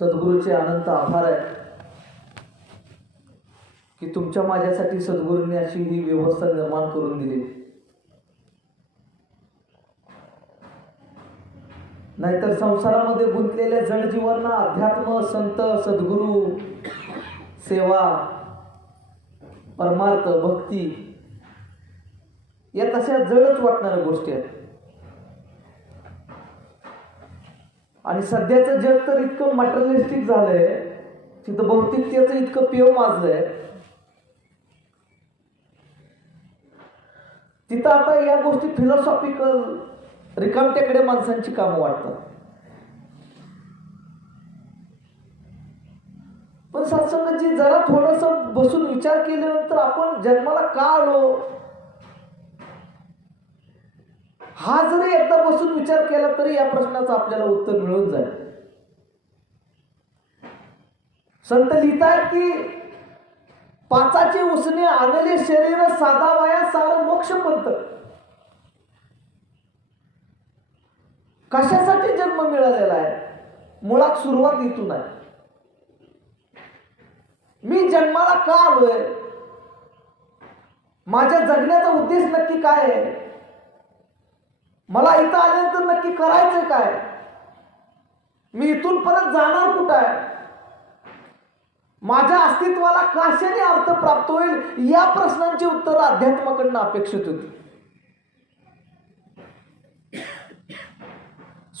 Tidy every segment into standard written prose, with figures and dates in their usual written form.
सद्गुरूचे अनंत आभार आहे की तुमच्या माझ्यासाठी सद्गुरूंनी अशी ही व्यवस्था निर्माण करून दिली. नाहीतर संसारामध्ये गुंतलेल्या जडजीवांना अध्यात्म, संत, सद्गुरू, सेवा, परमार्थ, भक्ती या तशा जडच वाटणाऱ्या गोष्टी आहेत. आणि सध्याचं जग तर इतकं मटेरियलिस्टिक झालंय, तिथं भौतिकतेचं इतकं पेव माजलंय, तिथं आता या गोष्टी फिलॉसॉफिकल रिकामटेकडे माणसांची कामं वाटतात. पण सत्संगाची जरा थोडंसं बसून विचार केल्यानंतर आपण जन्माला का आलो हा जरी एकदा बसून विचार केला तरी या प्रश्नाचं आपल्याला उत्तर मिळून जाईल. संत लिहितायत की पाचाचे उसने आणले शरीर, साधा वाया सार मोक्ष पंथ. कशासाठी जन्म मिळालेला आहे? मुळात सुरुवात इथून आहे. मी जन्माला का आलोय? माझ्या जगण्याचा उद्देश नक्की काय आहे? मला इथं आल्यानंतर नक्की करायचं काय? मी इथून परत जाणार कुठं आहे? माझ्या अस्तित्वाला कशाने अर्थ प्राप्त होईल या प्रश्नांची उत्तर अध्यात्माकडनं अपेक्षित होती.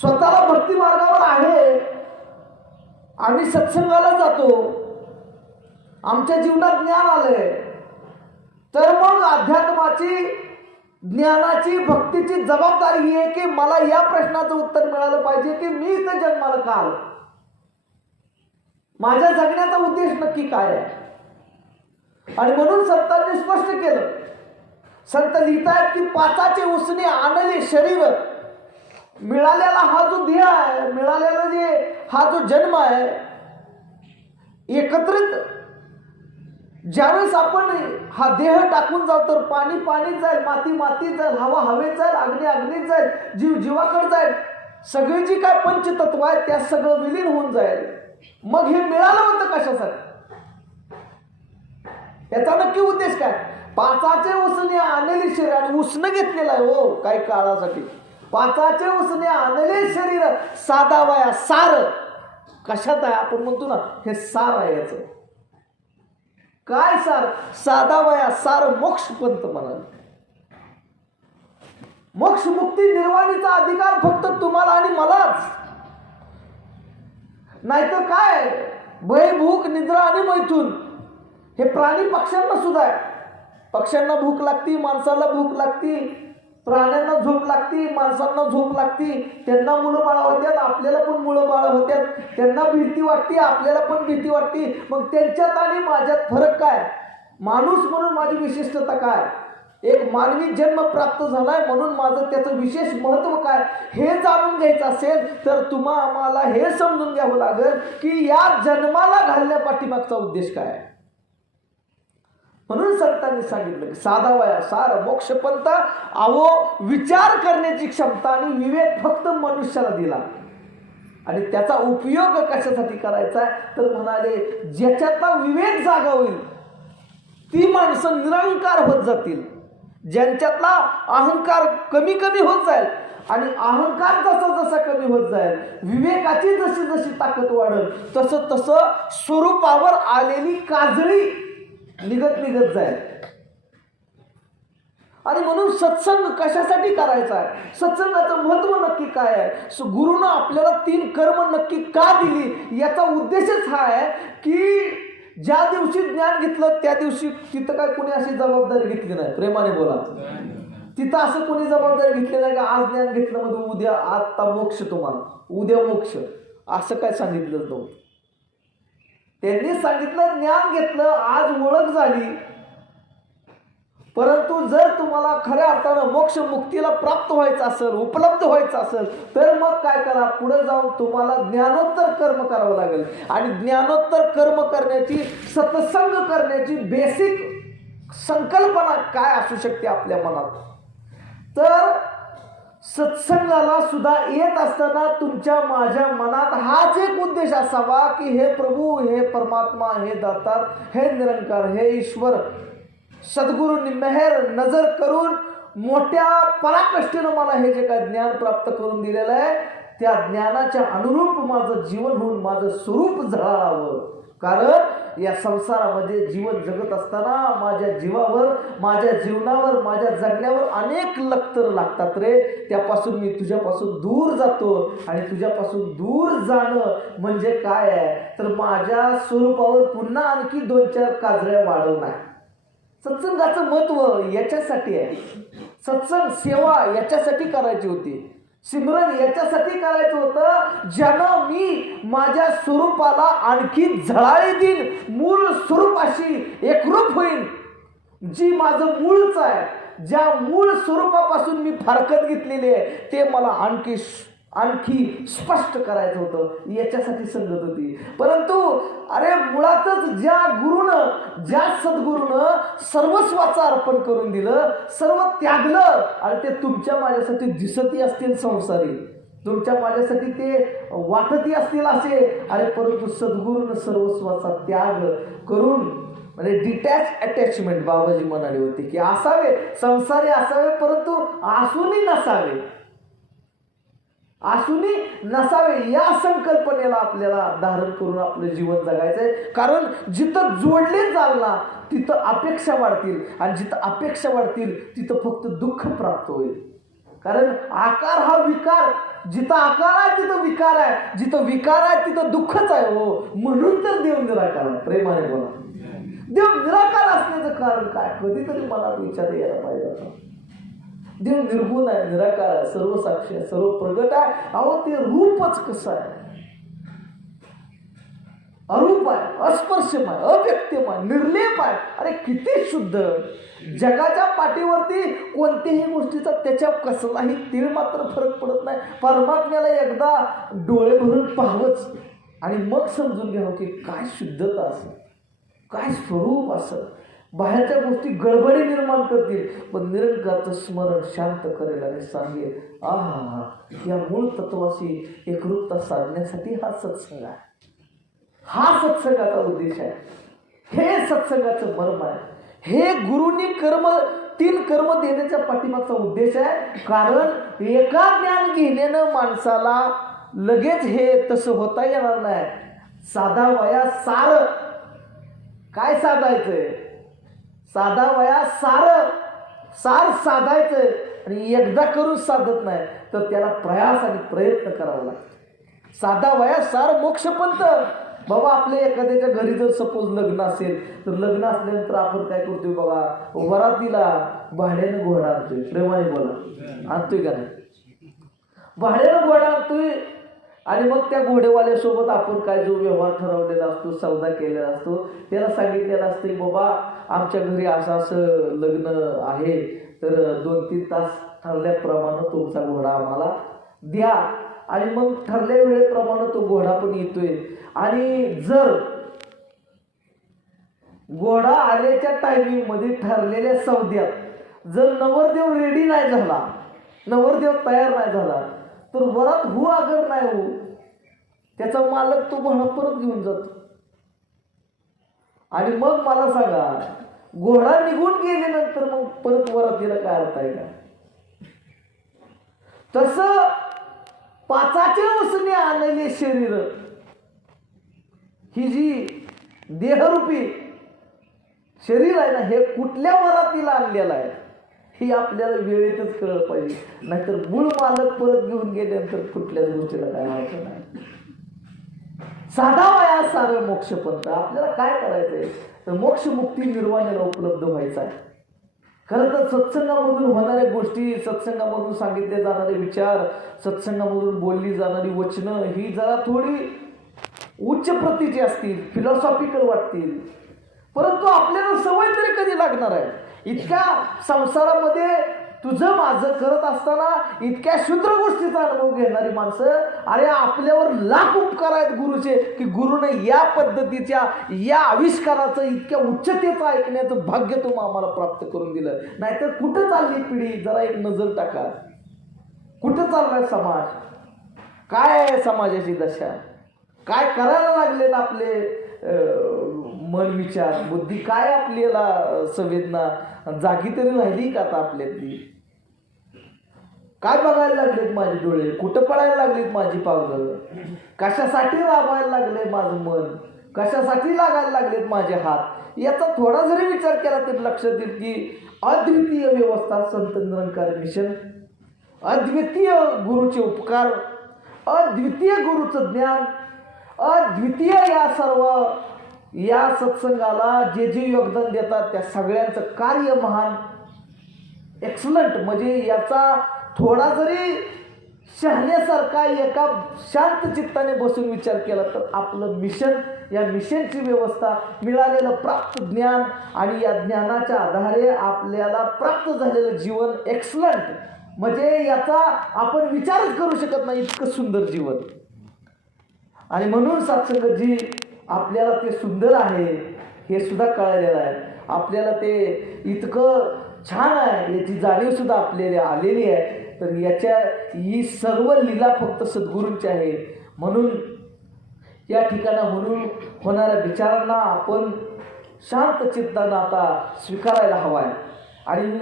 स्वतःला भक्ती मार्गावर आहे, आम्ही सत्संगाला जातो, आमच्या जीवनात ज्ञान आलंय, तर मग अध्यात्माची, ज्ञानाची, भक्तीची जबाबदारी ही आहे की मला या प्रश्नाचं उत्तर मिळालं पाहिजे की मी इथं जन्माला का आलो, माझ्या जगण्याचा उद्देश नक्की काय आहे. आणि म्हणून संतांनी स्पष्ट केलं. संत लिहितायत की पाचाचे उसने आणले शरीर. मिळालेला हा जो देह आहे, मिळालेला हा जो जन्म आहे, एकत्रित ज्यावेळेस आपण हा देह टाकून जाऊ तर पाणी पाणीच जाईल, माती मातीत जाईल, हवा हवेत जाईल, अग्नी अग्नीत जाईल, जीव जीवाकडे जाईल, सगळी जी काय पंचतत्व आहे त्या सगळं विलीन होऊन जाईल. मग हे मिळालं होतं कशासाठी? याचा नक्की उद्देश काय? पाचाचे उसने आणले शरीर. आणि उसनं घेतलेलं आहे हो काही काळासाठी. पाचाचे उसने आणले शरीर, साधा वया सार. कशात आहे? आपण म्हणतो ना हे सार आहे. याचं काय सार? साधा वया सार मोक्ष पंथ म्हणाले. मोक्ष मुक्ती निर्वाणीचा अधिकार फक्त तुम्हाला आणि मलाच. नाहीतर काय? भय, भूक, निद्रा आणि मैथून हे प्राणी पक्ष्यांना सुद्धा आहे. पक्ष्यांना भूक लागती, माणसाला भूक लागती, प्राण्यांना झोप लागती, माणसांना झोप लागती. त्यांना मुलं बाळ होत्यात, आपल्याला पण मुलं बाळ होत्यात. त्यांना भीती वाटते, आपल्याला पण भीती वाटते. मग त्यांच्यात आणि माझ्यात फरक काय? माणूस म्हणून माझी विशिष्टता काय? एक मानवी जन्म प्राप्त झालाय म्हणून माझं त्याचं विशेष महत्व काय हे जाणून घ्यायचं असेल तर आम्हाला हे समजून घ्यावं लागेल की या जन्माला घालण्या पाठीमागचा उद्देश काय आहे. म्हणून संतांनी सांगितलं की साधा वया सार मोक्ष पंथ. अहो, विचार करण्याची क्षमता आणि विवेक फक्त मनुष्याला दिला. आणि त्याचा उपयोग कशासाठी करायचा तर म्हणाले ज्याच्यातला विवेक जागा होईल ती माणसं निरंकार होत जातील. ज्यांच्यातला अहंकार कमी कमी होत जाईल आणि अहंकार जसा जसा कमी होत जाईल, विवेकाची जशी जशी ताकद वाढेल तसं तसं स्वरूपावर आलेली काजळी निघत निघत जाईल. आणि म्हणून सत्संग कशासाठी करायचा आहे? सत्संगाचं महत्व नक्की काय आहे? गुरुनं आपल्याला 3 कर्म नक्की का दिली याचा उद्देशच हा आहे की ज्या दिवशी ज्ञान घेतलं त्या दिवशी तिथं काय कोणी अशी जबाबदारी घेतली नाही. प्रेमाने बोला. तिथं असं कोणी जबाबदारी घेतली नाही का आज ज्ञान घेतलं म्हणजे उद्या आता मोक्ष, तुम्हाला उद्या मोक्ष, असं काय सांगितलं नव्हतं. त्यांनी सांगितलं ज्ञान घेतलं, आज ओळख झाली, परंतु जर तुम्हाला खऱ्या अर्थानं मोक्ष मुक्तीला प्राप्त व्हायचं असेल, उपलब्ध व्हायचं असेल तर मग काय करा? पुढे जाऊन तुम्हाला ज्ञानोत्तर कर्म करावं लागेल. आणि ज्ञानोत्तर कर्म करण्याची, सत्संग करण्याची बेसिक संकल्पना काय असू शकते आपल्या मनात? तर सत्संगाला सुद्धा येत असताना तुमच्या माझ्या मनात हाच एक उद्देश असावा की हे प्रभू, हे परमात्मा, हे दातार, हे निरंकार, हे ईश्वर, सद्गुरूंनी मेहर नजर करून मोठ्या पराकष्टेनं मला हे जे काय ज्ञान प्राप्त करून दिलेलं आहे त्या ज्ञानाच्या अनुरूप माझं जीवन होऊन माझं स्वरूप झळाळावं. कारण या संसारामध्ये जीवन जगत असताना माझ्या जीवावर, माझ्या जीवनावर, माझ्या जगण्यावर अनेक लक्तर लागतात रे. त्यापासून मी तुझ्यापासून दूर जातो आणि तुझ्यापासून दूर जाणं म्हणजे काय आहे तर माझ्या स्वरूपावर पुन्हा आणखी 2-4 काजळ्या वाढवणार. सत्संगाचं महत्व याच्यासाठी आहे. सत्संग सेवा याच्यासाठी करायची होती. सिमरन याच्यासाठी करायचं होतं ज्यानं मी माझ्या स्वरूपाला आणखी झळाळी देईन, मूळ स्वरूपाशी एकरूप होईन. जी माझं मूळच आहे, ज्या मूळ स्वरूपापासून मी फारकत घेतलेली आहे ते मला आणखी स्पष्ट करायचं होतं. याच्यासाठी संगत होती. परंतु अरे मुळातच ज्या गुरुनं, ज्या सद्गुरूनं सर्वस्वाचं अर्पण करून दिलं, सर्व त्यागलं आणि ते तुमच्या माझ्यासाठी दिसतही असतील संसारी, तुमच्या माझ्यासाठी ते वाटतही असतील असे, अरे परंतु सद्गुरूनं सर्वस्वाचा त्याग करून म्हणजे डिटॅच अटॅचमेंट बाबाजी म्हणाले होते की असावे, संसारी असावे परंतु आसूनी नसावे, आसूनी नसावे. या संकल्पनेला आपल्याला धारण करून आपलं जीवन जगायचंय. कारण जिथं जोडले जाल ना तिथं अपेक्षा वाढतील आणि जिथं अपेक्षा वाढतील तिथं फक्त दुःख प्राप्त होईल. कारण आकार हा विकार, जिथं आकार आहे तिथं विकार आहे, जिथं विकार आहे तिथं दुःखच आहे. हो, म्हणून तर देव निराकार आहे. प्रेमाने बोला, देव निराकार असण्याचं कारण काय? कधीतरी मनात विचार यायला पाहिजे होता. देव निर्गुण आहे, निराकार आहे, सर्व साक्षी आहे, सर्व प्रगट आहे. अहो ते रूपच कसं आहे, अरूप आहे, अस्पर्शमय, अव्यक्तमय, निर्लेप आहे. अरे किती शुद्ध. जगाच्या पाठीवरती कोणत्याही गोष्टीचा त्याच्या कसलाही तीळ मात्र फरक पडत नाही. परमात्म्याला एकदा डोळे भरून पाहावंच आणि मग समजून घ्यावं की काय शुद्धता असेल, काय स्वरूप असेल. बाहेरच्या गोष्टी गडबडी निर्माण करतील पण निरंकाराचं स्मरण शांत करेल आणि सांगेल आहा, या मूळ तत्वाशी एकरूपता साधण्यासाठी हा सत्संग आहे. हा सत्संगाचा उद्देश आहे. हे सत्संगाचं मर्म आहे. हे गुरुनी 3 कर्म देण्याच्या पाठीमागचा उद्देश आहे. कारण एका ज्ञान घेण्यानं माणसाला लगेच हे तसं होता येणार नाही. साधा वया सार काय साधायचंय, साधा वया सार साधायचंय आणि एकदा करून साधत नाही तर त्याला प्रयास आणि प्रयत्न करावा लागतो. साधा वया सार मोक्षपंथ. बाबा आपल्या एखाद्याच्या घरी जर सपोज लग्न असेल तर लग्न असल्यानंतर आपण काय करतोय बघा, वरातीला भाड्यानं घोडा आणतोय. प्रेमाने बोला, आणतोय का नाही? भाड्यानं घोडा आणतोय आणि मग त्या घोडेवाल्यासोबत आपण काय जो व्यवहार ठरवलेला असतो, सौदा केलेला असतो, त्याला सांगितलेलं असतं की बाबा आमच्या घरी असं लग्न आहे तर 2-3 तास ठरल्याप्रमाणे तुमचा घोडा आम्हाला द्या. आणि मग ठरल्या वेळेप्रमाणे तो घोडा पण येतोय. आणि जर घोडा आल्याच्या टायमिंगमध्ये ठरलेल्या सौद्यात जर नवरदेव रेडी नाही झाला, नवरदेव तयार नाही झाला तर वरात हो अगर नाही हो, त्याचा मालक तो घोडा परत घेऊन जातो. आणि मग मला सांगा, घोडा निघून गेल्यानंतर मग परत वरातीला काय अर्थ आहे का? तसं 5च्या उसने आणलेले शरीर, ही जी देहरूपी शरीर आहे ना, हे कुठल्या वरातीला आणलेलं आहे ही आपल्याला वेळेतच कळलं पाहिजे. नाहीतर मूळ मालक परत घेऊन गेल्यानंतर कुठल्याच गोष्टीला काय अर्थ नाही. साधा वया सारं मोक्षपंथ. आपल्याला काय करायचंय तर मोक्ष मुक्ती निर्वाणाला उपलब्ध व्हायचं आहे. खरं तर सत्संगामधून होणाऱ्या गोष्टी, सत्संगामधून सांगितले जाणारे विचार, सत्संगामधून बोलली जाणारी वचनं ही जरा थोडी उच्च प्रतीची असतील, फिलॉसॉफिकल वाटतील. परंतु आपल्याला सवय तरी कधी लागणार आहे? इतक्या संसारामध्ये तुझं माझं करत असताना इतक्या क्षुद्र गोष्टीचा अनुभव घेणारी माणसं, अरे आपल्यावर लाख उपकार आहेत गुरुचे की गुरुने या पद्धतीच्या या आविष्काराचं इतक्या उच्चतेचं ऐकण्याचं भाग्य तुम्ही आम्हाला प्राप्त करून दिलं. नाहीतर कुठं चालली पिढी? जरा एक नजर टाका. कुठं चाललाय समाज, काय आहे समाजाची दशा, काय करायला लागलेत आपले मन विचार बुद्धी, काय आपल्याला संवेदना जागी तरी राहिली का आता आपल्यातली, काय बघायला लागलेत माझे डोळे, कुठं पडायला लागलीत माझी पावलं, कशासाठी राबायला लागले माझं मन, कशासाठी लागायला लागलेत माझे हात, याचा थोडा जरी विचार केला तर लक्षात येईल की अद्वितीय व्यवस्था संत निरंकार मिशन, अद्वितीय गुरुचे उपकार, अद्वितीय गुरुचं ज्ञान, अद्वितीय या सर्व या सत्संगाला जे जे योगदान देतात त्या सगळ्यांचं कार्य महान, एक्सलंट. म्हणजे याचा थोडा जरी शहाण्यासारखा एका शांत चित्ताने बसून विचार केला तर आपलं मिशन, या मिशनची व्यवस्था, मिळालेलं प्राप्त ज्ञान आणि या ज्ञानाच्या आधारे आपल्याला प्राप्त झालेलं जीवन एक्सलंट. म्हणजे याचा आपण विचारच करू शकत नाही, इतकं सुंदर जीवन. आणि म्हणून सत्संगजी आपल्याला ते सुंदर आहे हे सुद्धा कळलेलं आहे, आपल्याला ते इतकं छान आहे याची जाणीव सुद्धा आपल्याला आलेली आहे. तर याच्या ही सर्व लीला फक्त सद्गुरूंची आहे. म्हणून या ठिकाणाहून होणाऱ्या विचारांना आपण शांत चित्तानं आता स्वीकारायला हवा आहे. आणि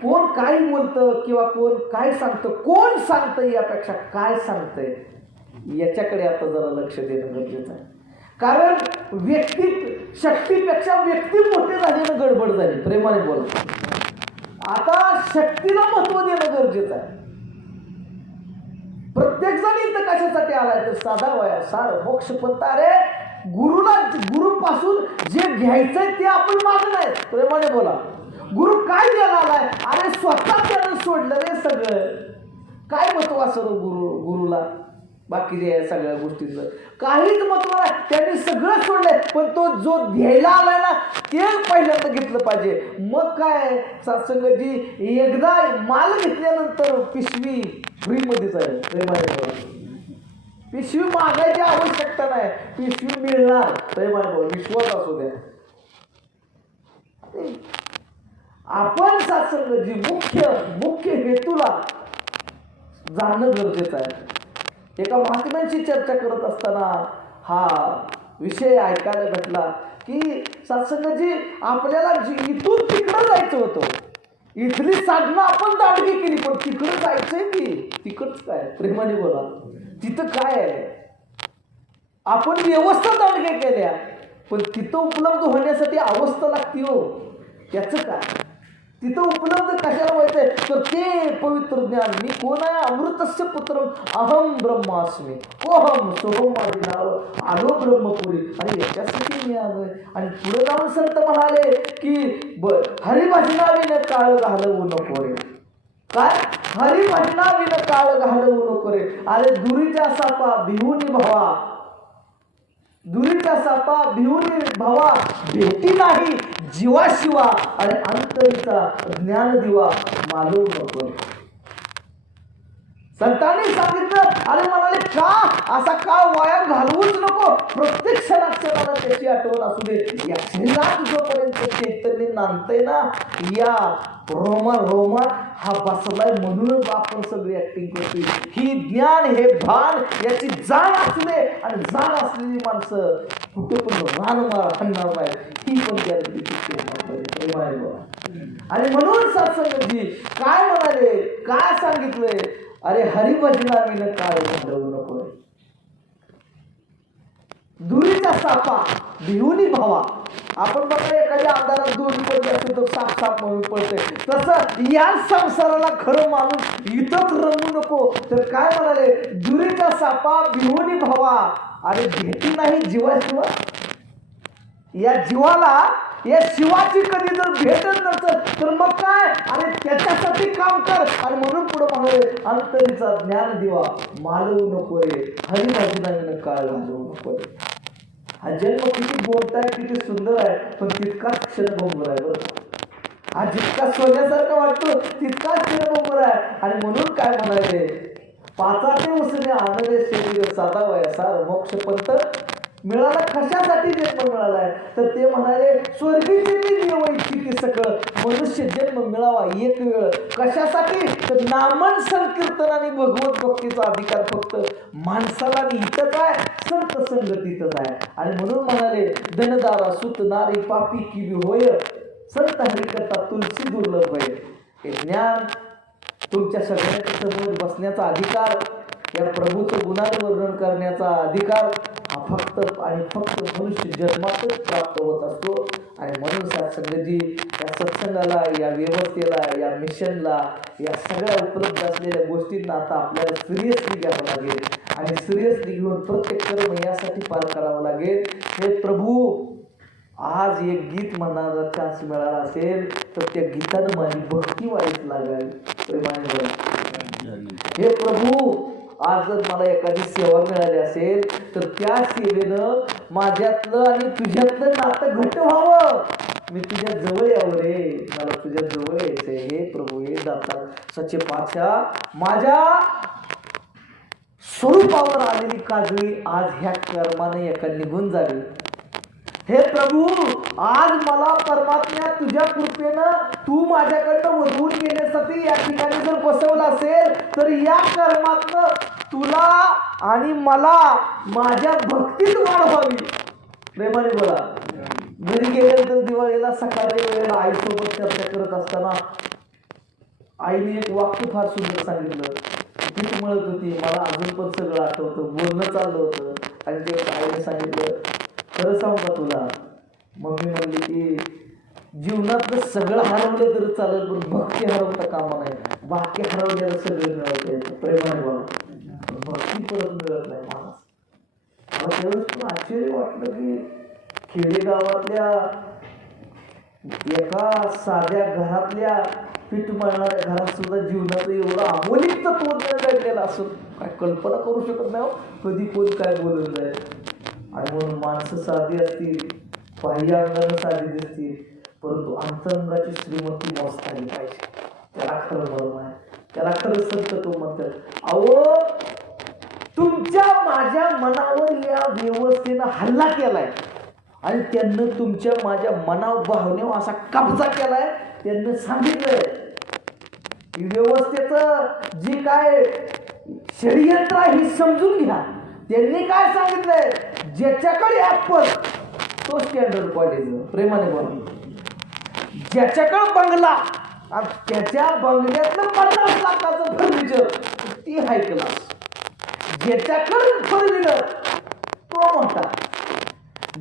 कोण काय बोलतं किंवा कोण काय सांगतं, कोण सांगतं यापेक्षा काय सांगतंय याच्याकडे आता जरा लक्ष देणं गरजेचं आहे. कारण व्यक्ती शक्तीपेक्षा व्यक्ती मोठे झाल्यानं गडबड झाली, प्रेमाने बोला. आता शक्तीला महत्व देणं गरजेचं आहे. प्रत्येक जण इथं कशासाठी आलाय तर साधा वया सार मोक्ष पंथ. अरे गुरुपासून जे घ्यायचंय ते आपण मागणं आहे, प्रेमाने बोला. गुरु काय द्यायला आलाय, अरे स्वतः त्यानं सोडलं रे सगळं. काय महत्व असं गुरुला बाकीच्या या सगळ्या गोष्टींचं काहीच महत्व नाही, त्यांनी सगळं सोडलंय. पण तो जो द्यायला आलाय ना ते पहिल्यांदा घेतलं पाहिजे. मग काय सत्संगजी एकदा माल घेतल्यानंतर पिशवी फ्रीमध्येच आहे, प्रेमाने. पिशवी मागायची आवश्यकता नाही, पिशवी मिळणार, प्रेमाने. विश्वास असू द्या. आपण सत्संगजी मुख्य हेतूला जाणं गरजेचं आहे. एका महात्म्यांशी चर्चा करत असताना हा विषय ऐकायला भेटला की सत्संगजी आपल्याला इथून तिकडं जायचं होतं, इथली साधनं आपण दांडगी केली, पण तिकडं जायचंय की तिकडच काय, प्रेमाने बोला. तिथं काय आहे, आपण व्यवस्था दांडग्या केल्या पण तिथं उपलब्ध होण्यासाठी अवस्था लागते हो. त्याचं काय, तिथं उपलब्ध कशाला व्हायचंय तर ते पवित्र ज्ञान. मी कोण आहे, अमृतस्य पुत्र अहम ब्रह्मास्मी ओहम सोहम माझे नाव आलो ब्रह्मपुरी. आणि याच्यासाठी मी आलोय. आणि पुढे जाऊन संत म्हणाले की हरिभजनाविन काळ घालवू नको रे. काय, हरिभजनाविन काळ घालवू नको रे. अरे दुरीच्या सापा भिवून भावा, दुरीच्या सापा भिवून भावा, भेटी नाही जीवाशिवा आणि अंतरीचा ज्ञान दिवा मालवू नको. संतांनी सांगितलं. अरे म्हणाले का असा काळ वाया घालवूच नको, प्रत्येक क्षणाक्षणाला त्याची आठवण असू दे. या शरीरात जोपर्यंत चैतन्य नांदतंय ना, या रोमात हा बसलाय, म्हणूनच आपण सगळी ऍक्टिंग करतोय. ही ज्ञान हे भान याची जाण असू दे. आणि जाण असलेली माणसं कुठे पण रानमार हणणार नाही, ही पण गॅरंटी. आणि म्हणून सत्संगजी काय म्हणाले, काय सांगितलंय, अरे हरिभजनाविन काळ घालवू नको. दुरीचा सापा भिवूनी भावा. आपण बघा एखाद्या अंधारात दोरी पडली असेल तर साप साप म्हणून पडते, तसं या संसाराला खरं माणूस इथंच रमू नको. तर काय म्हणाले, दुरीचा सापा भिवूनी भावा. अरे भेटी नाही जीवाशिवा. या जीवाला या शिवाची कधी जर भेटत नसत तर मग काय, अरे त्याच्यासाठी काम कर. आणि म्हणून पुढे म्हणाले अंतरीचा ज्ञान दिवा मालवू नको रे, हरिभजनाविन काळ घालवू नको रे. हा जन्म किती गोड आहे, किती सुंदर आहे, पण तितकाच क्षणभंगुर आहे. बरोबर, हा जितका सोन्यासारखा वाटतो तितकाच क्षणभंगुर आहे. आणि म्हणून काय म्हणाले, पाचाचे उसने आनंदे शरीर साधा वया सार मोक्ष पंथ मिळाला कशासाठी जन्म मिळालाय तर ते म्हणाले स्वर्गीची देव इच्छिती सकळ मनुष्य जन्म मिळावा एक वेळ कशासाठी तर नामन संकीर्तन आणि भगवत भक्तीचा अधिकार फक्त माणसाला इथंच आहे संत संगतीतच आहे आणि म्हणून म्हणाले धनदारा सुत नारी पापी किवी होय संत हरिकथा तुलसी दुर्लभ होय. हे ज्ञान तुमच्या सगळ्यांच्या समोर बसण्याचा अधिकार या प्रभूचं गुणांचं वर्णन करण्याचा अधिकार हा फक्त आणि फक्त मनुष्य जन्मातच प्राप्त होत असतो. आणि म्हणून सत्संगजी या सत्संगाला या व्यवस्थेला या मिशनला या सगळ्या उपलब्ध असलेल्या गोष्टींना आता आपल्याला सिरियसली घ्यावं लागेल आणि सिरियसली घेऊन प्रत्येक कर्म यासाठी पार करावं लागेल. हे प्रभू आज एक गीत म्हणायला चान्स मिळाला असेल तर त्या गीतानं माझी भक्ती वाईट लागावी प्रेमाने. हे प्रभू आज जर मला एखादी सेवा मिळाली असेल तर त्या सेवेनं माझ्यातलं आणि तुझ्यातलं नातं घट्ट व्हावं. मी तुझ्या जवळ यावं रे मला तुझ्या जवळ यायचंय. हे प्रभू हे दाता सच्चे पातशाह माझ्या स्वरूपावर आलेली काजळी आज ह्या कर्माने एका निघून जावी. हे प्रभू आज मला परमात्म्या तुझ्या कृपेनं तू माझ्याकडनं वधवून घेण्यासाठी या ठिकाणी जर बसवलं असेल तर या कर्मातनं तुला आणि मला माझ्या भक्तीत वाढ व्हावी. प्रेमाने बोला. घरी गेल्यानंतर दिवाळीला सकाळच्या वेळेला आईसोबत चर्चा करत असताना आईने एक वाक्य फार सुंदर सांगितलं. तीच म्हणत होती मला अजून पण सगळं आठवतं बोलणं चाललं होतं आणि ते आईने सांगितलं खरं सांगू का तुला. मम्मी म्हणली की जीवनातलं सगळं हरवलं तर चालेल पण भक्ती हरवता कामा नाही. बाकी हरवल्याला सगळं मिळवता येतं. प्रेमाने बोला भक्ती परत मिळत नाही माणूस. मला त्यावेळेस पण आश्चर्य वाटलं की खेडेगावातल्या एका साध्या घरातल्या पीठ मळणाऱ्या घरात सुद्धा जीवनाचं एवढं अमोलिक तत्वज्ञान घडलेलं असं काय कल्पना करू शकत नाही. कधी कोण काय बोलत जाईल. आणि म्हणून माणसं साधी असतील बाह्य अंगानं साधी दिसतील परंतु अंतरंगाची श्रीमंती मस्त आली पाहिजे. त्याला खरं मर्म आहे. त्याला खरं संत तो म्हणतात. अहो तुमच्या माझ्या मनावर या व्यवस्थेनं हल्ला केलाय आणि त्यांना तुमच्या माझ्या मनावर भावनेवर असा कब्जा केलाय. त्यांना सांगितलंय की व्यवस्थेचं जी काय षडयंत्र आहे हे समजून घ्या. त्यांनी काय सांगितलंय ज्याच्याकडे ऍपल तो स्टँडर्ड क्वालिटीचं. प्रेमाने बोला. ज्याच्याकडे बंगला आणि त्याच्या बंगल्यातलं 50 लाखाचं फर्निचर ती हाय क्लास. ज्याच्याकडे फोर व्हीलर तो मोठा.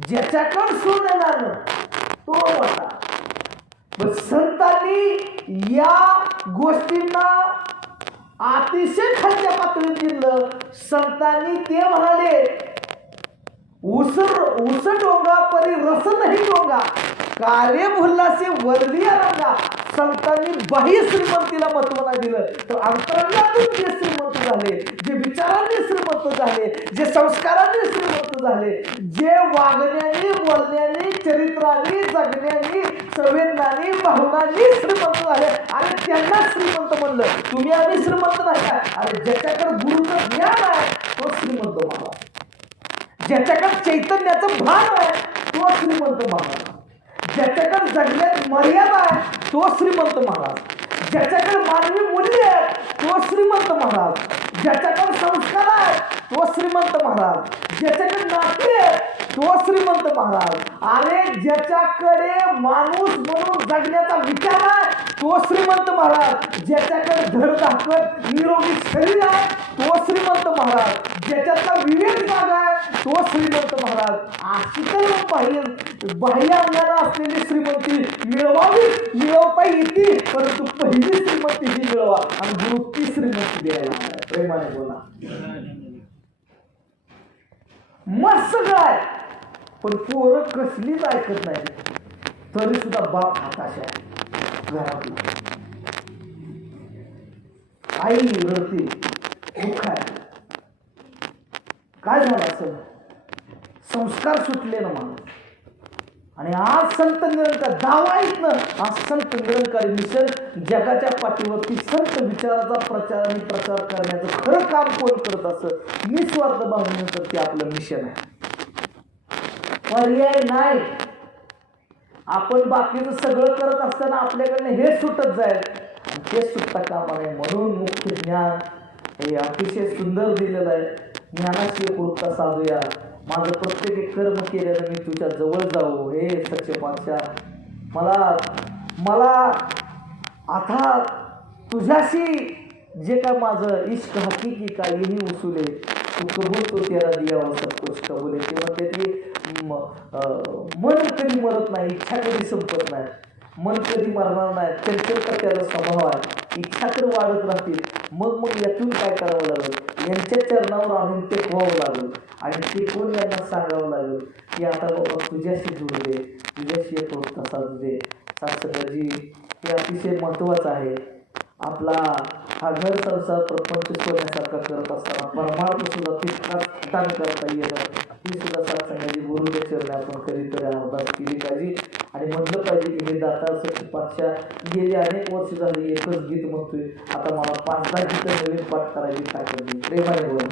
ज्याच्याकडे सून येणार तो मोठा. पण संतांनी या गोष्टींना अतिशय खालच्या पातळीत दिलं. संतांनी ते म्हणाले उस डोंगा परी रस नाही डोंगा कार्य भुल्लासे वर्लिया रंगा. संतांनी बाह्य श्रीमंतीला महत्व नाही दिलं तर अंतरंगातून जे श्रीमंत झाले जे विचारांनी श्रीमंत झाले जे संस्कारांनी श्रीमंत झाले जे वागण्याने बोलण्याने चरित्राने जगण्याने संवेदनाने भावनांनी श्रीमंत झाले आणि त्यांना श्रीमंत म्हणलं. तुम्ही आम्ही श्रीमंत नाही का. अरे ज्याच्याकडे गुरुचं ज्ञान आहे तो श्रीमंत महाराज. ज्याच्याकडे चैतन्याचं भान आहे तो श्रीमंत महाराज. ज्याच्याकडे जगण्यात मर्यादा आहे तो श्रीमंत महाराज. ज्याच्याकडे मानवी मूल्य आहे तो श्रीमंत महाराज. ज्याच्याकडे संस्कार आहे तो श्रीमंत महाराज. ज्याच्याकडे नाते आहे तो श्रीमंत महाराज. अरे ज्याच्याकडे माणूस म्हणून जगण्याचा विचार आहे तो श्रीमंत महाराज. ज्याच्याकडे धडधाकट निरोगी शरीर आहे तो श्रीमंत महाराज. ज्याच्यातला विवेक जागा आहे तो श्रीमंत महाराज. अशी तर बाह्य अंगाला असलेली श्रीमंती मिळवता येते परंतु पहिली श्रीमंती ही मिळवा आणि गुरुची श्रीमंती द्यायला. प्रेमाने बोला. मस्त काय पण पोरं कसलीच ऐकत नाही तरी सुद्धा बाप हाताश आहे. घरातली आई रडते दुःख आहे. काय झालं असं संस्कार सुटले ना माणूस. आणि आज संत निरंकार दावाईत ना आज संत निरंकारी मिशन जगाच्या पाठीवरती संत विचाराचा प्रचार आणि प्रचार करण्याचं खरं काम कोण करत असं निस्वार्थ भावनेनंतर ते आपलं मिशन आहे. पर्याय नाही. आपण बाकीचं सगळं करत असताना आपल्याकडनं हे सुटत जाईल आणि ते सुटता कामा नये. म्हणून मुख्य ज्ञान हे अतिशय सुंदर दिलेलं आहे. ज्ञानाची एक वृत्ता साधूया. माझं प्रत्येक एक कर्म केल्यानं मी तुझ्या जवळ जाऊ. हे सच्चे पातशाह, मला आता तुझ्याशी जे काय माझं इश्क हकीकी का यही उसूले तू कबूल तो तेरा दिया हो सब कुछ कबूल. ते म्हणते की मन कधी मरत नाही, इच्छा कधी संपत नाही. मन कधी मरणार नाही, चंचलता त्याचा स्वभाव आहे. इच्छा तर वाढत राहतील. मग यातून काय करावं लागेल, यांच्या चरणावर आणून ते व्हावं लागेल आणि ते कोण यांना सांगावं लागेल की आता बाबा तुझ्याशी जुळू दे, तुझ्याशी एक वृत्ता साधू दे. सासगजी हे अतिशय महत्त्वाचं आहे. आपला हा घर संसार प्रपंच सोडण्यासारखा करत असताना परमार्थ सुद्धा तितकाच ठिकाण करता येतं. ही सुद्धा सत्संगाची गुरुदेव चरणी आपण कधीतरी अभ्यास केली पाहिजे आणि म्हटलं पाहिजे की हे दाता सच्चे पातशाह गेली अनेक वर्ष झाली एकच गीत म्हणतोय, आता मला 5-10 गीतं नवीन पाठ करायची ताकद प्रेमाने बोल.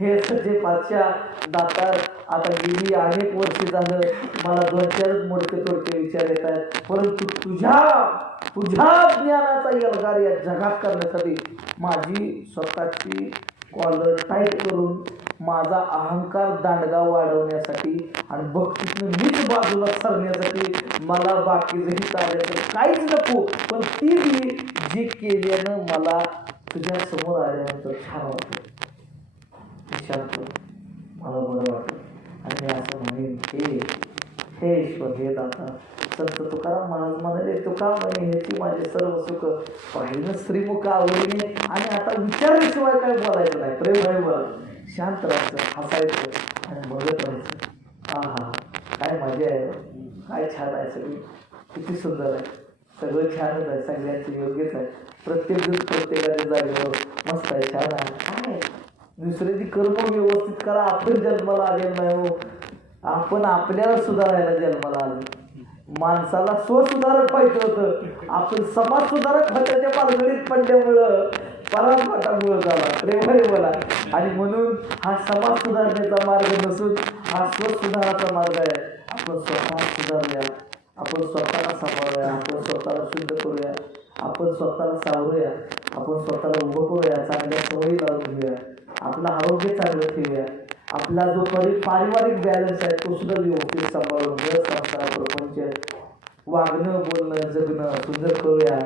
हे सच्चे पातशाह दातार आता गेली अनेक वर्ष झालं मला 2-4 मोडके तोडके विचार येत आहेत, परंतु तुझ्या ज्ञानाचा यलगार या जगात करण्यासाठी माझी स्वतःची कॉलर टाईट करून माझा अहंकार दांडगा वाढवण्यासाठी आणि भक्तीतून मीच बाजूला सरण्यासाठी मला बाकीचंही चाललं तर काहीच नको, पण ती जी केल्यानं मला तुझ्या समोर आल्यानंतर छान वाटतं, शांत मला बरं वाटतं. आणि मी असं म्हणेन हे ईश्वर हे दाता. संत तुकाराम महाराज म्हणाले तुका म्हणे ह्याची माझे सर्व सुख पाहिलं श्रीमुख आवडीने आणि आता विचारल्याशिवाय काय बोलायचं नाही. प्रेम आहे बोला, शांत राहायचं, हसायचं आणि बघत राहायचं. हा काय मजा आहे, काय छान आहे, सगळी किती सुंदर आहे, सगळं छानच आहे, सगळ्यांचं योग्यच आहे. प्रत्येक दिवस प्रत्येकाच्या जागेवर मस्त आहे, छान आहे. काय दुसऱ्याची कर्म व्यवस्थित करा. आपण जन्माला आलेलं नाही हो, आपण आपल्याला सुधारायला जन्माला आलो. माणसाला स्वसुधारक पाहिजे होतं, आपण समाज सुधारक हाताच्या पालगडीत पडल्यामुळं पराजपाटामुळं झाला. प्रेमाने बोला. आणि म्हणून हा समाज सुधारण्याचा मार्ग नसून हा स्वसुधाराचा मार्ग आहे. आपण स्वतः सुधारूया, आपण स्वतःला सांभाळूया, आपण स्वतःला शुद्ध करूया, आपण स्वतःला सावरूया, आपण स्वतःला उभं करूया, चांगल्या सवयी लावून घेऊया, आपलं आरोग्य चांगलं ठेवूया, आपला जो पारिवारिक बॅलन्स आहे तो सुद्धा व्यवस्थित सांभाळून घर संसार प्रपंच वागणं बोलणं जगणं सुंदर करूया.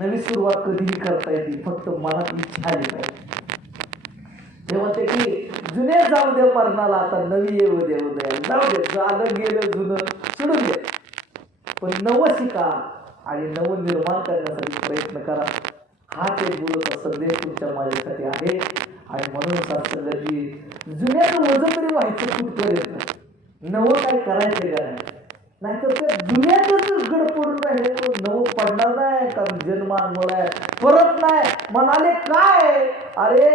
नवी सुरुवात कधीही करता येते, फक्त मनात इच्छा आली पाहिजे. तेव्हा ते की जुने जाऊ दे मरणाला, आता नवी येऊ दे उदया. जाऊ दे, झालं गेलं जुनं सोडून दे, पण नवं शिका आणि नवं निर्माण करण्यासाठी प्रयत्न करा. हाच एक गुरुचा संदेश तुमच्या माझ्यासाठी आहे. आणि म्हणून सत्संगाची जुन्याचं वजन तरी व्हायचं कुठपर्यंत, नवं काय करायचं का नाही, नाहीतर त्या जुन्यातच गड पडून राहिले तो नवं पडणार नाही. कारण जन्मांमुळे आहे, परत नाही म्हणाले काय, अरे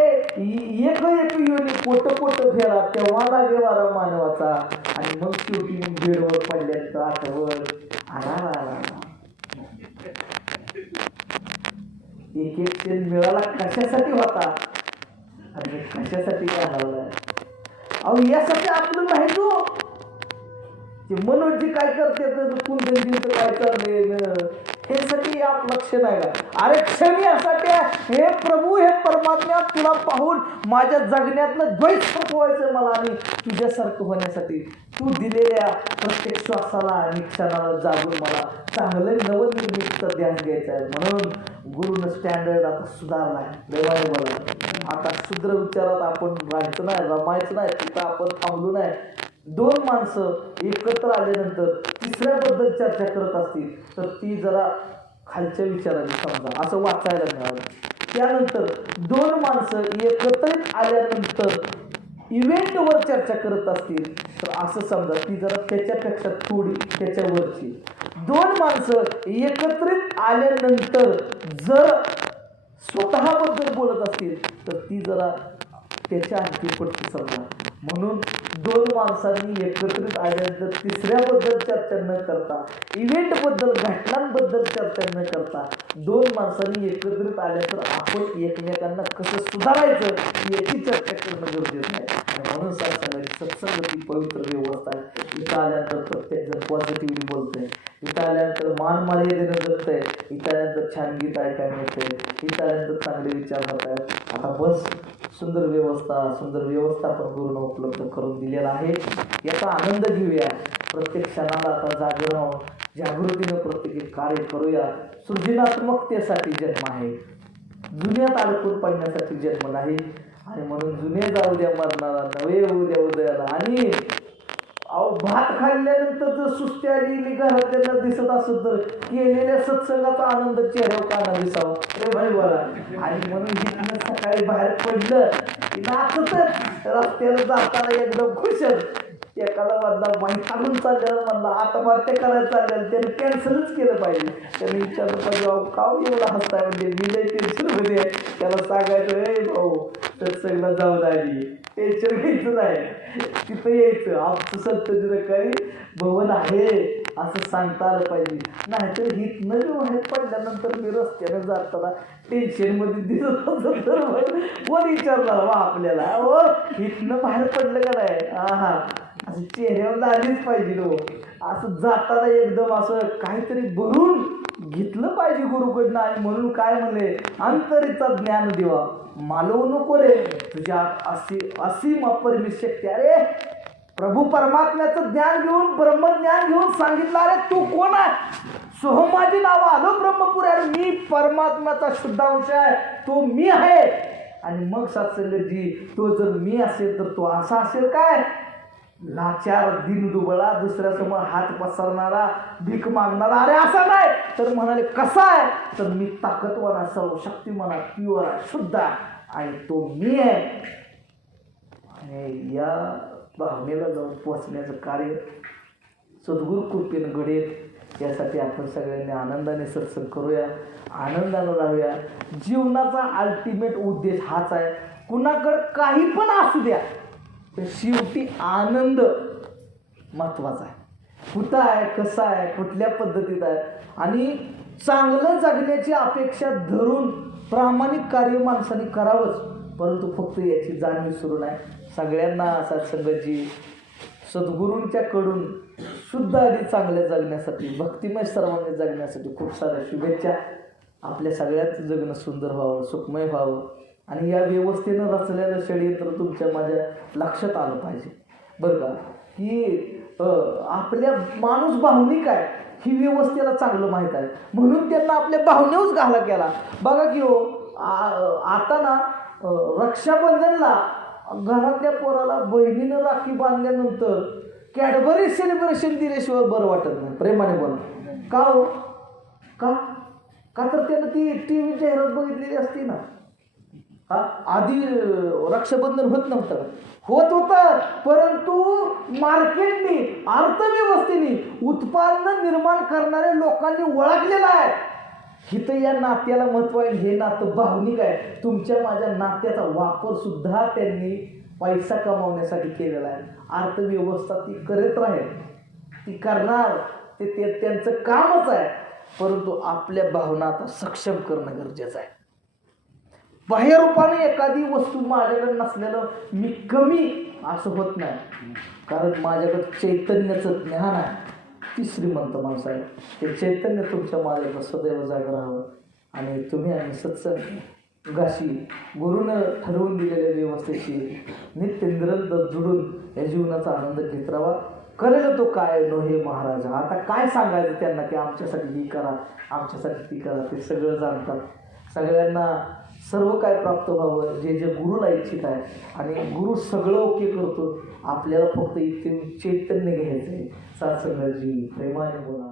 एक योनी पोट फेरा तेव्हा लागे वारा मानवाचा. आणि मग शेवटी बेडवर पडल्याचं आठवण आला. एक तेल मिळाला कशासाठी होता आणि कशासाठी घालवलाय. अहो यासाठी आपलं माहिती हो, मनोजी काय करते तर कुंदनजींचं काय चाललंय ह्यासाठी आप लक्ष नाही का. अरे क्षण यासाठी हे प्रभू हे परमात्म्या तुला पाहून माझ्या जगण्यातलं द्वैत संपवायचं मला आणि तुझ्यासारखं होण्यासाठी तू दिलेल्या प्रत्येक श्वासाला आणि क्षणाला जागून मला चांगलं नवनिर्मितीचं ध्यान घ्यायचं आहे. म्हणून गुरुनं स्टँडर्ड आता सुधारलाय. देवाने बोला, आता शुद्र विचारात आपण राहायचं नाही, रमायचं नाही, तिथं आपण थांबलो नाही. 2 माणसं एकत्र आल्यानंतर तिसऱ्याबद्दल चर्चा करत असतील तर ती जरा खालच्या विचाराने समजा, असं वाचायला मिळालं. त्यानंतर 2 माणसं एकत्रित आल्यानंतर इव्हेंटवर चर्चा करत असतील तर असं समजा ती जरा त्याच्यापेक्षा थोडी त्याच्यावरची. 2 माणसं एकत्रित आल्यानंतर जर स्वतःबद्दल बोलत असतील तर ती जरा त्याच्या आणखी पडती समजा. म्हणून दोन माणसांनी एकत्रित आल्यानंतर तिसऱ्याबद्दल चर्चा न करता, इव्हेंटबद्दल, घटनांबद्दल चर्चा न करता, दोन माणसांनी एकत्रित आल्यानंतर आपण एकमेकांना कसं सुधारायचं याची चर्चा करणं गरजेचं आहे. आणि म्हणून सत्संग ती पवित्र व्यवस्था आहे. इथं आल्यानंतर प्रत्येकजण पॉझिटिव्हली बोलतंय, इथं आल्यानंतर मान मर्यादेनं जगतंय, इथं आल्यानंतर छान गीत ऐकायला मिळतंय, इथं आल्यानंतर चांगले विचार होत आहेत. आता बस सुंदर व्यवस्थापन गुरुनं उपलब्ध करून दिलेला आहे. याचा आनंद घेऊया. प्रत्येक क्षणाला आता जागे राहून जागृतीनं प्रत्येकी कार्य करूया. सृजनात्मकतेसाठी जन्म आहे, जुन्यात अडकून पडण्यासाठी जन्म नाही. आणि म्हणून जुने जाऊ द्या मरणाला, नवे होऊ द्या उदयाला. आणि भात खाल्ल्यानंतर जर सुस्ती आली घरातल्यांना दिसत असत तर केलेल्या सत्संगाचा आनंद चेहऱ्यावर काना दिसावा रे भाई बोला. आणि म्हणून इथनं सकाळी बाहेर पडलं की नाचतच रस्त्याला जाताना एकदम खुशच. एकाला म्हणला माहीत काढून चाललेला म्हणला आता मला ते करायला चाललेलं, त्याने कॅन्सलच केलं पाहिजे. त्याने विचारलं पाहिजे का एवढा हसताय, म्हणजे मी लई टेन्शनमध्ये आहे. त्याला सांगायचं ए भाऊ सत्संगला जाऊन आली, टेन्शन घ्यायचं नाही, तिथं यायचं, आमचं सत्संगकारी भवन आहे असं सांगता आलं पाहिजे. नाहीतर हितनं जे बाहेर पडल्यानंतर मी रस्त्यानं जाताना टेन्शनमध्ये दिसत असं तर कोण विचारणार वा आपल्याला हो हितनं बाहेर पडलं का नाही, हा असं चेहऱ्यावर आलीच पाहिजे नो. असं जाताना एकदम असं काहीतरी भरून घेतलं पाहिजे गुरुकडनं. आणि म्हणून काय म्हणले, अंतरीचा ज्ञान देवा मालवू नको रे तुझ्या असीम अपरिमित शक्ती. अरे प्रभू परमात्म्याचं ज्ञान घेऊन, ब्रह्मज्ञान घेऊन सांगितलं अरे तू कोण आहे, सोहम माझी नावं आलो ब्रह्मपुरी, अरे मी परमात्म्याचा शुद्धांश आहे, तो मी आहे. आणि मग सत्संगजी तो जर मी असेल तर तो असा असेल काय, लाचार दिनदुबळा, दुसऱ्यासमोर हात पसरणारा, भीक मागणारा, अरे असा नाही. तर म्हणाले कसा आहे, तर मी ताकदवान आहे, सर्वशक्तिमान आहे, प्युअर आहे, शुद्ध आहे, आणि तो मी आहे. आणि या भावनेला जाऊन पोचण्याचं कार्य सद्गुरू कृपेनं घडेल. यासाठी आपण सगळ्यांनी आनंदाने सत्संग करूया, आनंदानं राहूया. जीवनाचा अल्टिमेट उद्देश हाच आहे. कुणाकडं काही पण असू द्या तर शेवटी आनंद महत्त्वाचा आहे. कुठं आहे, कसा आहे, कुठल्या पद्धतीत आहे. आणि चांगलं जगण्याची अपेक्षा धरून प्रामाणिक कार्य माणसाने करावंच, परंतु फक्त याची जाणीव सुरू नाही. सगळ्यांना सत्संगाची सद्गुरूंच्याकडून शुद्ध आणि चांगल्या जगण्यासाठी, भक्तिमय सर्वांनी जगण्यासाठी खूप साऱ्या शुभेच्छा. आपल्या सगळ्याचं जगणं सुंदर व्हावं, सुखमय व्हावं. आणि या व्यवस्थेनं रचलेलं षडयंत्र तुमच्या माझ्या लक्षात आलं पाहिजे बरं का, की आपल्या माणूस भावनिक आहे ही व्यवस्थेला चांगलं माहीत आहे. म्हणून त्यांना आपल्या भावनेवच घाला केला. बघा की हो आता ना रक्षाबंधनला घरातल्या पोराला बहिणीनं राखी बांधल्यानंतर कॅडबरी सेलिब्रेशन दिल्याशिवाय बरं वाटत नाही. प्रेमाने बोला का हो, का तर त्यानं ती टी व्ही जाहिरात बघितलेली असती ना. हा आधी रक्षाबंधन होत नव्हतं, होत होतं, परंतु मार्केटनी, अर्थव्यवस्थेने उत्पादन निर्माण करणाऱ्या लोकांनी ओळखलेलं आहे हिथं या नात्याला महत्त्व आहे. हे नातं भावनिक आहे. तुमच्या माझ्या नात्याचा वापर सुद्धा त्यांनी पैसा कमावण्यासाठी केलेला आहे. अर्थव्यवस्था ती करत राहील, ती करणार, ते त्यांचं कामच आहे. परंतु आपल्या भावना आता सक्षम करणं गरजेचं आहे. बाह्य रूपाने एखादी वस्तू माझ्याकडे नसलेलं मी कमी असं होत नाही, कारण माझ्याकडे चैतन्याचं ज्ञान आहे. ती श्रीमंत माणसं आहे. ते चैतन्य तुमच्या माझ्याकडे सदैव जागं राहावं. आणि तुम्ही आणि सत्संग गाशी गुरुनं ठरवून दिलेल्या व्यवस्थेशी नित्य निरंतर जुडून या जीवनाचा आनंद घेत राहावा. करेल तो काय नो हे महाराज. आता काय सांगायचं त्यांना की आमच्यासाठी ही करा, आमच्यासाठी ती करा, ते सगळं जाणतात. सगळ्यांना सर्व काय प्राप्त व्हावं जे जे गुरुला इच्छित आहे. आणि गुरु सगळं ओके करतो. आपल्याला फक्त इथे चैतन्य घ्यायचं आहे. सत्संगाची प्रेमाने बोला.